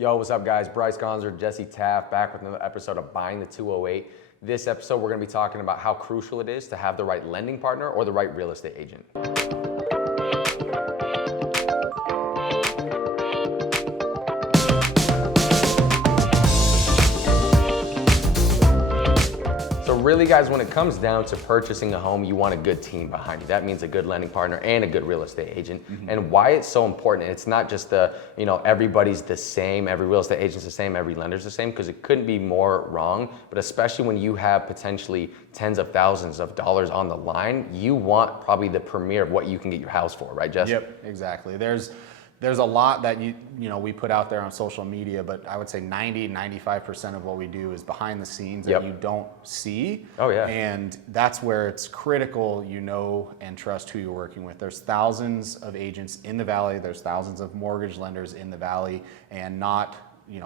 Yo, what's up guys? Bryce Gonser, Jesse Taff, back with another episode of Buying the 208. This episode, we're gonna be talking about how crucial it is to have the right lending partner or the right real estate agent. So really guys, when it comes down to purchasing a home, you want a good team behind you. That means a good lending partner and a good real estate agent. And why it's so important, it's not just everybody's the same, every real estate agent's the same, every lender's the same, because it couldn't be more wrong. But especially when you have potentially tens of thousands of dollars on the line, you want probably the premier of what you can get your house for, right, Jess? Yep, exactly. There's a lot that we put out there on social media, but I would say 95% of what we do is behind the scenes that you don't see. Oh yeah. And that's where it's critical and trust who you're working with. There's thousands of agents in the Valley, there's thousands of mortgage lenders in the Valley, and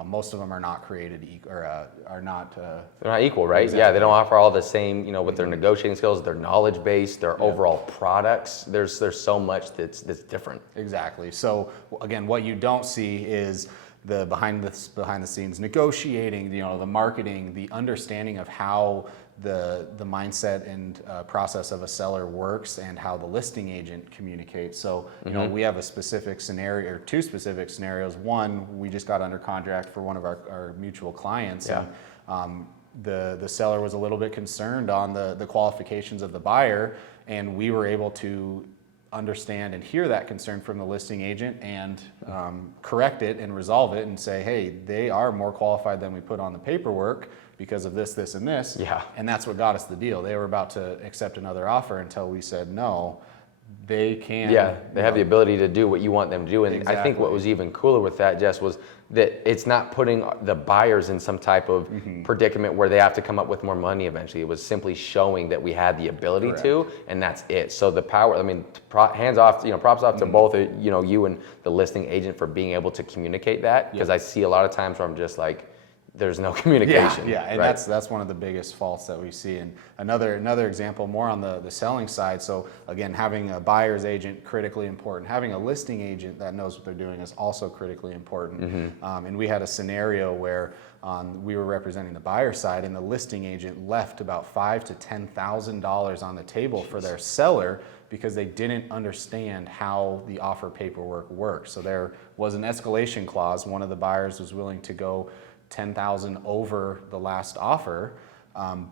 most of them are not created they're not equal, right? Exactly. Yeah, they don't offer all the same, with their negotiating skills, their knowledge base, their overall products. There's so much that's different. Exactly. So again, what you don't see is the behind the scenes negotiating, the marketing, the understanding of how the mindset and process of a seller works and how the listing agent communicates. So we have a specific scenario or two specific scenarios. One, we just got under contract for one of our mutual clients. Yeah. And, the seller was a little bit concerned on the qualifications of the buyer, and we were able to understand and hear that concern from the listing agent and correct it and resolve it and say, hey, they are more qualified than we put on the paperwork because of this, this, and this. Yeah. And that's what got us the deal. They were about to accept another offer until we said no. They can. Yeah, they have the ability to do what you want them to do. And Exactly. I think what was even cooler with that, Jess, was that it's not putting the buyers in some type of predicament where they have to come up with more money eventually. It was simply showing that we had the ability to, and that's it. So the power, hands off, props off to both, you and the listing agent for being able to communicate that. Because I see a lot of times where I'm just like, there's no communication. Yeah, and right? that's one of the biggest faults that we see. And another example more on the selling side. So again, having a buyer's agent, critically important. Having a listing agent that knows what they're doing is also critically important. And we had a scenario where we were representing the buyer side, and the listing agent left about $5,000 to $10,000 on the table for their seller because they didn't understand how the offer paperwork works. So there was an escalation clause. One of the buyers was willing to go $10,000 over the last offer,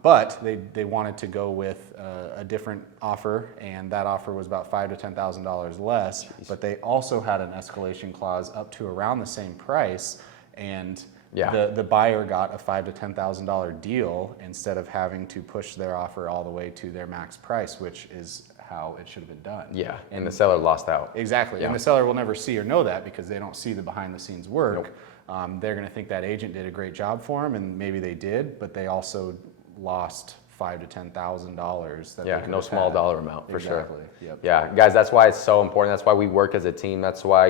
but they wanted to go with a different offer, and that offer was about $5,000 to $10,000 less. Jeez. But they also had an escalation clause up to around the same price, and the buyer got a $5,000 to $10,000 deal instead of having to push their offer all the way to their max price, which is how it should have been done. Yeah, and the seller lost out. Exactly, Yeah. and the seller will never see or know that because they don't see the behind the scenes work. Nope. They're going to think that agent did a great job for them, and maybe they did, but they also lost $5,000 to $10,000. No small dollar amount for sure. Yep. Yeah, guys, that's why it's so important. That's why we work as a team. That's why,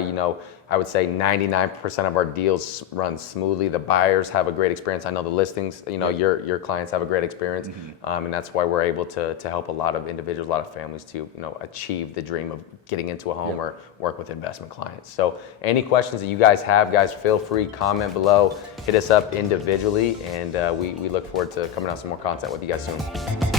I would say 99% of our deals run smoothly. The buyers have a great experience. I know the listings, your clients have a great experience. And that's why we're able to help a lot of individuals, a lot of families to, achieve the dream of getting into a home or work with investment clients. So any questions that you guys have, guys, feel free, comment below, hit us up individually. And we look forward to coming out some more content with you guys soon.